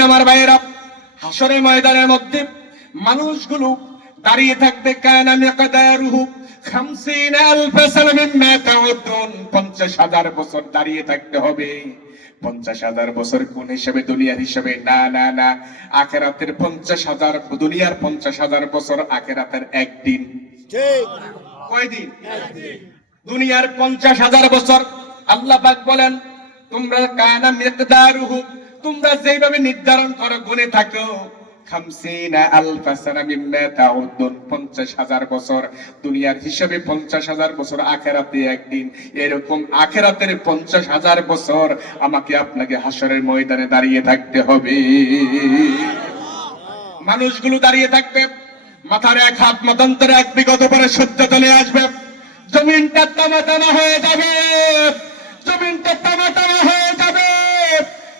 আমার ভাইয়েরা হাসরের ময়দানের মধ্যে মানুষগুলো দাঁড়িয়ে থাকবে কানা মিকদারুহু খামসিনা আলফ সানা মিম্মা তাউদ্দুন। 50 হাজার বছর দাঁড়িয়ে থাকতে হবে। পঞ্চাশ হাজার বছর কোন হিসেবে দুনিয়ার হিসেবে? না না না। আখেরাতের পঞ্চাশ হাজার দুনিয়ার পঞ্চাশ হাজার বছর আখেরাতের একদিন। কয়দিন? দুনিয়ার পঞ্চাশ হাজার বছর। আল্লাহ পাক বলেন তোমরা কানা মিকদারুহু তোমরা যেভাবে নির্ধারণ করো গুনে থাকো। খামসিনা আলফা সানা মিম্মা তাউদ্দুন 50 হাজার বছর। দুনিয়ার ময়দানে দাঁড়িয়ে থাকতে হবে। মানুষগুলো দাঁড়িয়ে থাকবে, মাথার এক হাত মতান্তরে এক বিগত পরে সূর্য চলে আসবে। জমিনটা তামাতামা হয়ে যাবে। জমিনটা তামাতামা হয়ে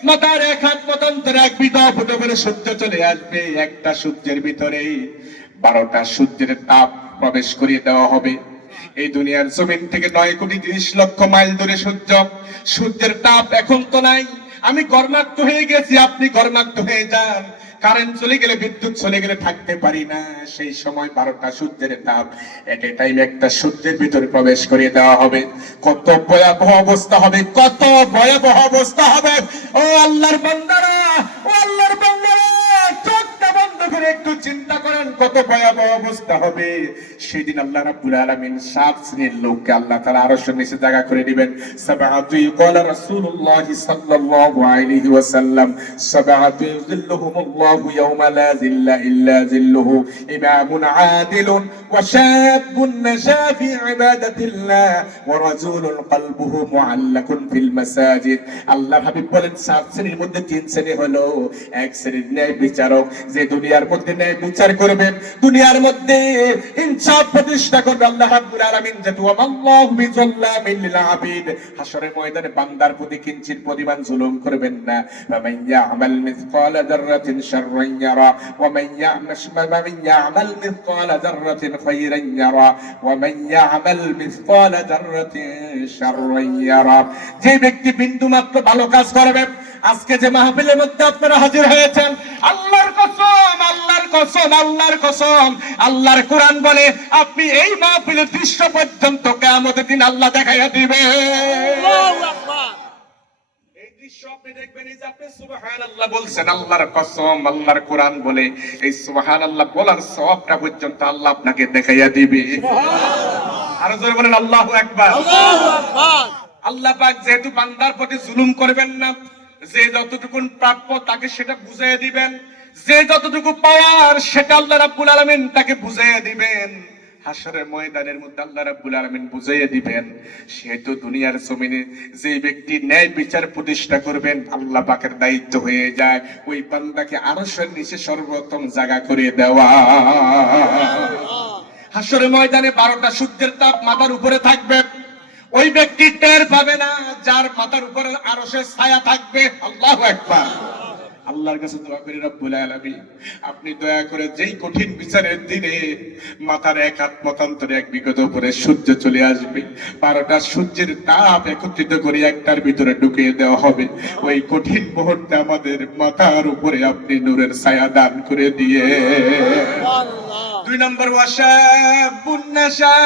মাথার এক হাত মতান্তরে এক বিগত করে সূর্য চলে আসবে, একটা সূর্যের ভিতরে বারোটা সূর্যের তাপ প্রবেশ করিয়ে দেওয়া হবে। এই দুনিয়ার জমিন থেকে নয় কোটি তিরিশ লক্ষ মাইল দূরে সূর্য। সূর্যের তাপ এখন তো নাই। আমি গরমাক্ত হয়ে গেছি, আপনি গরমাক্ত হয়ে যান। কারেন্ট চলে গেলে, বিদ্যুৎ চলে গেলে থাকতে পারি না। সেই সময় বারোটা সূর্যের তাপ। এট এ টাইম একটা সূর্যের ভিতরে প্রবেশ করিয়ে দেওয়া হবে। কত ভয়াবহ অবস্থা হবে, কত ভয়াবহ অবস্থা হবে। ও আল্লাহর বান্দারা! একটু চিন্তা করেন, কত ভয়াবহ অবস্থা হবে। সেদিন আল্লাহ রাব্বুল আলামিন সাত শ্রেণির লোককে আল্লাহ তাআলা আরশের নিচে জায়গা করে দিবেন। সাবাআতু ক্বালা রাসূলুল্লাহ সাল্লাল্লাহু আলাইহি ওয়াসাল্লাম সাবাআতু যিল্লুহুমুল্লাহু ইয়াওমা লা যিল্লা ইল্লা যিল্লুহু, ইমামুন আদিলুন ওয়া শাবুন নাশা ফি ইবাদাতিল্লাহ, ওয়া রাজুলুন কলবুহু মুআল্লাকুন ফিল মাসাজিদ। আল্লাহ হাবিব বলেন, সাত শ্রেণির মধ্যে তিন শ্রেণি হলো। এক শ্রেণির ন্যায় বিচারক যে দুনিয়ার মধ্যে ন্যায় বিচার করবে। দুনিয়ার মধ্যে ইনসাফ প্রতিষ্ঠা করবে আল্লাহ রাব্বুল আলামিন যেহেতু আল্লাহু বিযাল্লামিন লিল আবিদ। হাশরের ময়দানে বান্দার প্রতি কিঞ্চিত পরিমাণ জুলুম করবেন না। মিসকালা যাররাতিন শাররান ইয়ারা, ওয়া মান ইয়ামাল মান ইয়ামাল মিসকালা যাররাতিন খায়রান ইয়ারা, ওয়া মান ইয়ামাল মিসকালা যাররাতিন শাররান ইয়ারা। যে ব্যক্তি বিন্দু মাত্র ভালো কাজ করবে, আজকে যে মাহফিলের মধ্যে আপনারা হাজির হয়েছেন, আল্লাহর কসম। কসম আল্লাহর কসম। আল্লাহর কোরআন বলে আপনি এই মাহফিলের দৃশ্য পর্যন্ত কেয়ামতের দিন আল্লাহ দেখাইয়া দিবে। আল্লাহু আকবার। এই দৃশ্য আপনি দেখবেন এই যে আপনি সুবহানাল্লাহ বলছেন আল্লাহর কসম আল্লাহর কোরআন বলে এই সুবহানাল্লাহ বলার সওয়াবটা পর্যন্ত আল্লাহ আপনাকে দেখাইয়া দিবে। আরও জোরে বলেন আল্লাহু আকবার। আল্লাহু আকবার। আল্লাহ পাক যেহেতু বান্দার প্রতি জুলুম করবেন না যে যতটুকু প্রাপ্য তাকে সেটা বুঝিয়ে দিবেন। যে যতটুকু পাওয়ার, সেটা আল্লাহ রাব্বুল আলামিন তাকে বুঝিয়ে দিবেন। হাসরের ময়দানের মধ্যে আল্লাহ রাব্বুল আলামিন বুঝিয়ে দিবেন সেহেতু দুনিয়ার জমিনে যে ব্যক্তি ন্যায় বিচার প্রতিষ্ঠা করবেন, আল্লাহ পাকের দায়িত্ব হয়ে যায়। ওই বান্দাকে আরশের নিচে সর্বোত্তম জায়গা করে দেওয়া। হাসরের ময়দানে বারোটা সূর্যের তাপ মাথার উপরে থাকবে। ওই ব্যক্তি টের পাবে না, যার মাথার উপরে আরও সে ছায়া থাকবে। আল্লাহ একবার আল্লাহর কাছে দোয়া করি রব্বুল আলামিন। আপনি দয়া করে যেই কঠিন বিচারের দিনে মাথার এক হাত মতান্তরে এক বিগত উপরে সূর্য চলে আসবে বারোটা সূর্যের তাপ একত্রিত করে একটার ভিতরে ঢুকিয়ে দেওয়া হবে। ওই কঠিন মুহূর্তে আমাদের মাথার উপরে আপনি নূরের ছায়া দান করে দিয়ে। দুই নম্বর ওয়াশাবুন নাশা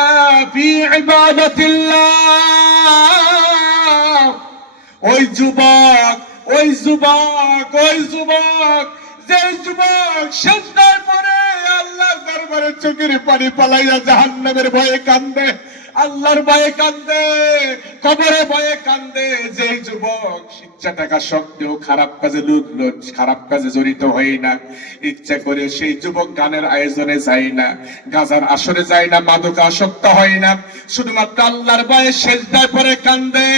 ফি ইবাদাতিল্লাহ। ওই যুবক ওই যুবক ওই যুবক যে যুবক সন্ধ্যার পরে আল্লাহর দরবারে চোখের পানি পালাইয়া জাহান্নামের ভয়ে কান্দে, আল্লাহর ভয়ে কান্দে কবরে ভয়ে কান্দে যে যুবক শিক্ষা টাকা সত্ত্বেও খারাপ কাজে লুট খারাপ কাজে জড়িত হয় না, ইচ্ছা করে সেই যুবক গানের আয়োজনে যায় না, গাজার আসরে যায় না মাদক আসক্ত হয় না, শুধুমাত্র আল্লাহর ভয়ে শেষদায় পরে কান্দে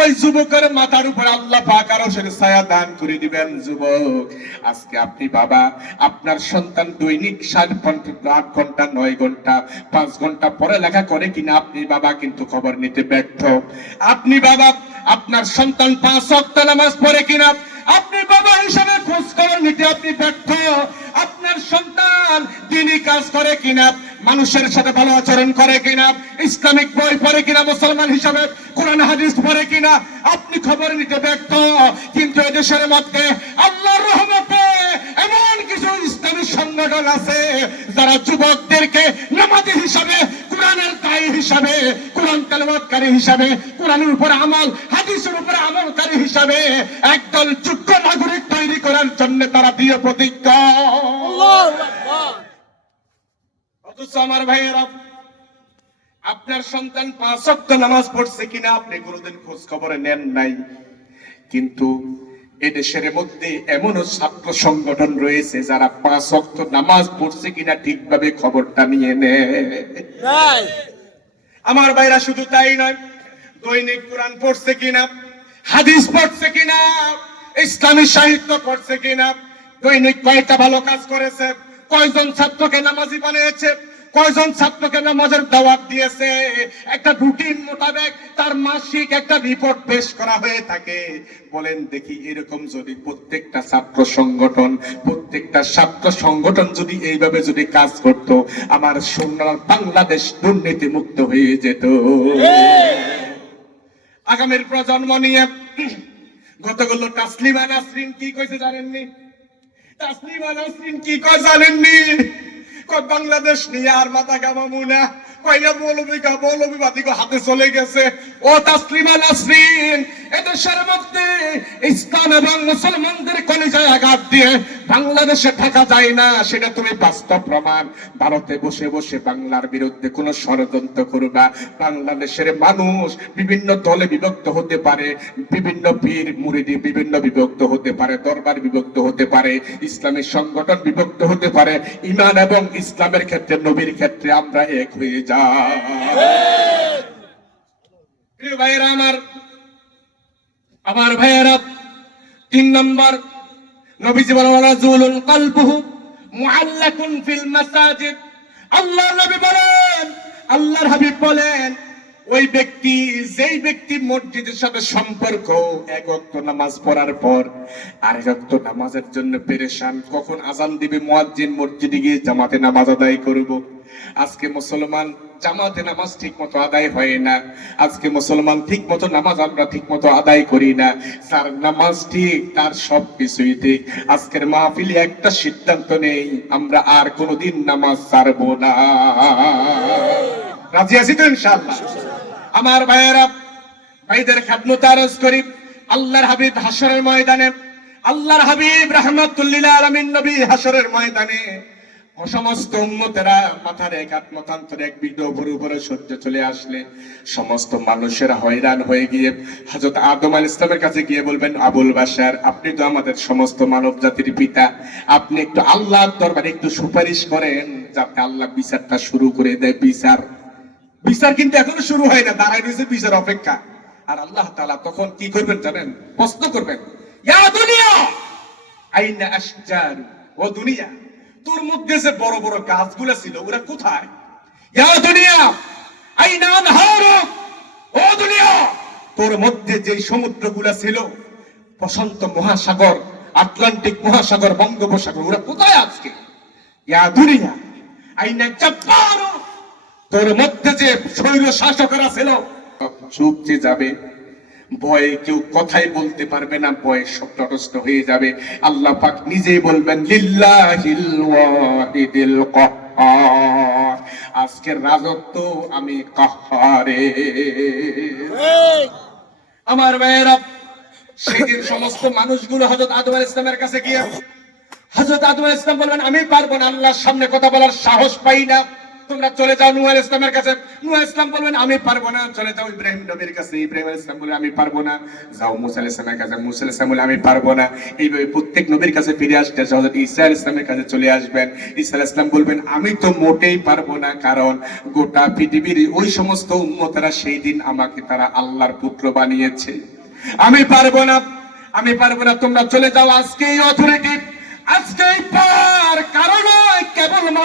ওই যুবকের মাথার উপর আল্লাহ পাক আরও ছায়া দান করে দিবেন, যুবক। আজকে আপনি বাবা, আপনার সন্তান দৈনিক ষাট আট ঘণ্টা, নয় ঘণ্টা, পাঁচ ঘণ্টা পরে লেখা করে কিনা আপনি বাবা কিন্তু খবর নিতে ব্যর্থ। আপনি বাবা, আপনার সন্তান পাঁচ সপ্তাহ নামাজ পড়ে কিনা, আপনি বাবা হিসাবে মানুষের সাথে ভালো আচরণ করে কিনা, ইসলামিক বই পড়ে কিনা, মুসলমান হিসাবে কোরআন, হাদিস পড়ে কিনা, আপনি খবর নিতে ব্যর্থ। কিন্তু এদেশের মধ্যে আল্লাহর রহমত সংগঠন আছে, যারা যুবকদেরকে নামাজি হিসাবে, কোরআনের দায়ী হিসাবে, কোরআন তেলাওয়াতকারী হিসাবে, কোরআনের উপর আমল, হাদিসের উপর আমলকারী হিসাবে একদল যোগ্য নাগরিক তৈরি করার জন্য তারা দিয়ে প্রতিজ্ঞা। আল্লাহু অথচ আমার ভাইয়েরা আপনার সন্তান পাঁচ ওয়াক্ত নামাজ পড়ছে কিনা আপনি কোনোদিন খোঁজ খবরে নেন নাই। কিন্তু এদেশের মধ্যে এমনও ছাত্র সংগঠন রয়েছে যারা পাঁচ ওয়াক্ত নামাজ পড়ছে কিনা ঠিকভাবে খবরটা নিয়ে নেয়। আমার ভাইরা শুধু তাই নয়, দৈনিক কোরআন পড়ছে কিনা, হাদিস পড়ছে কিনা, ইসলামী সাহিত্য পড়ছে কিনা, দৈনিক কয়টা ভালো কাজ করেছে, কয়জন ছাত্রকে নামাজি বানিয়েছে কয়জন ছাত্রকে নামাজের দাওয়াত দিয়েছে? একটা রুটিন মোতাবেক তার মাসিক একটা রিপোর্ট পেশ করা হয়ে থাকে। বলেন, দেখি এরকম যদি প্রত্যেকটা ছাত্র সংগঠন, প্রত্যেকটা ছাত্র সংগঠন যদি এইভাবে যদি কাজ করত, আমার সোনার বাংলাদেশ দুর্নীতি মুক্ত হয়ে যেত। আগামীর প্রজন্ম নিয়ে গতগুলো তাসলিমা নাসরিন কি কইছে জানেননি? তাসলিমা নাসরিন কি কয় জানেননি? কয়, বাংলাদেশ নিয়ে আর মাথা কামামু না। ষড়যন্ত্র বাংলাদেশের মানুষ বিভিন্ন দলে বিভক্ত হতে পারে, বিভিন্ন পীর মুরিদি বিভিন্ন বিভক্ত হতে পারে, দরবার বিভক্ত হতে পারে, ইসলামী সংগঠন বিভক্ত হতে পারে, ইমান এবং ইসলামের ক্ষেত্রে, নবীর ক্ষেত্রে আমরা এক হয়ে যাই। ভাইয়েরা, আমার আমার ভাইয়েরা, তিন নম্বর আল্লাহ নবী বলেন, আল্লাহর হাবিব বলেন ওই ব্যক্তি, যেই ব্যক্তি মসজিদের সাথে সম্পর্ক, এক ওয়াক্ত নামাজ পড়ার পর আরেক ওয়াক্ত নামাজের জন্য পেরেশান, কখন আজান দিবে মুয়াজ্জিন মসজিদে গিয়ে জামাতে নামাজ আদায় করব। আজকে মুসলমান জামাতে নামাজ ঠিক মতো আদায় হয় না। আজকে মুসলমান ঠিক মতো নামাজ আমরা ঠিক মতো আদায় করি না। তার নামাজ ঠিক, তার সব কিছুই ঠিক। আজকের মাহফিলে একটা সিদ্ধান্ত নেই, আমরা আর কোনোদিন নামাজ ছাড়বো না। রাজি আছি তো ইনশাআল্লাহ? আমার ভাইয়েরা, ভাইদের খাদমত আরজ করি। আল্লাহর হাবিব হাসরের ময়দানে, আল্লাহর হাবিব রহমতুল্লিল আলমিন নবী হাসরের ময়দানে সমস্ত উম্মতেরা মাথার এক আত্মতান্তরে এক সহ্য চলে আসলে। সমস্ত মানুষেরা হয়রান হয়ে গিয়ে হযরত আদম আল ইসলামের কাছে গিয়ে বলবেন, আবুল বাশার, আপনি তো আমাদের সমস্ত মানব জাতির পিতা। আপনি একটু আল্লাহর দরবারে একটু সুপারিশ করেন যাতে আল্লাহ বিচারটা শুরু করে দেয় বিচার। বিচার কিন্তু এখনও শুরু হয় না, দাঁড়ায় রয়েছে বিচার অপেক্ষা। আর আল্লাহ তাআলা তখন কি করবেন জানেন? প্রশ্ন করবেন তোর মধ্যে যে বড় বড় গাছগুলো ছিল, ওরা কোথায়? তোর মধ্যে যে সমুদ্রগুলো ছিল মহাসাগর, আটলান্টিক মহাসাগর, বঙ্গোপসাগর, ওরা কোথায় আজকে? ইয়া দুনিয়া, আইনা জব্বারু তোর মধ্যে যে শৈল শাসকেরা ছিল চুপ যে যাবে। ভয়ে কেউ কথাই বলতে পারবে না ভয়ে সব তটস্থ হয়ে যাবে। আল্লাহ পাক নিজেই বলবেন লিল্লাহিল ওয়াহিদিল কাহ্হার আজকের রাজত্ব আমি কাহারে। আমার ভাইয়েরা সেদিন সমস্ত মানুষগুলো হযরত আদম আলাইহিস ইসলামের কাছে গিয়ে হযরত আদম আলাইহিস ইসলাম বলবেন আমি পারব না আল্লাহর সামনে কথা বলার সাহস পাই না। তোমরা চলে যাও আলাইহিস ইসলামের কাছে। আলাইহিস ইসলাম বলবেন, আমি পারব না। চলে যাও ইব্রাহিম নবীর কাছে। ইব্রাহিম ইসলাম বলে, আমি পারব না। যাও মুসা ইসলামের কাছে। মুসা ইসলাম বলে, আমি পারব না। এইভাবে প্রত্যেক নবীর কাছে ফিরে আসতে হযরত ঈসা ইসলামের কাছে চলে আসবেন। ঈসা ইসলাম বলবেন, আমি তো মোটেই পারব না, কারণ গোটা পৃথিবীর ওই সমস্ত উম্মতেরা সেই দিন আমাকে তারা আল্লাহর পুত্র বানিয়েছে। আমি পারব না, আমি পারব না। তোমরা চলে যাও আজকে এই অথরিটি, আজকে এই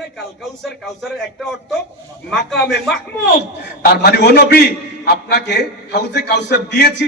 নাই কাউসারের একটা অর্থ মাকামে মাহমুদ। তার মানে ও নবী আপনাকে হাউজে কাউসার দিয়েছি।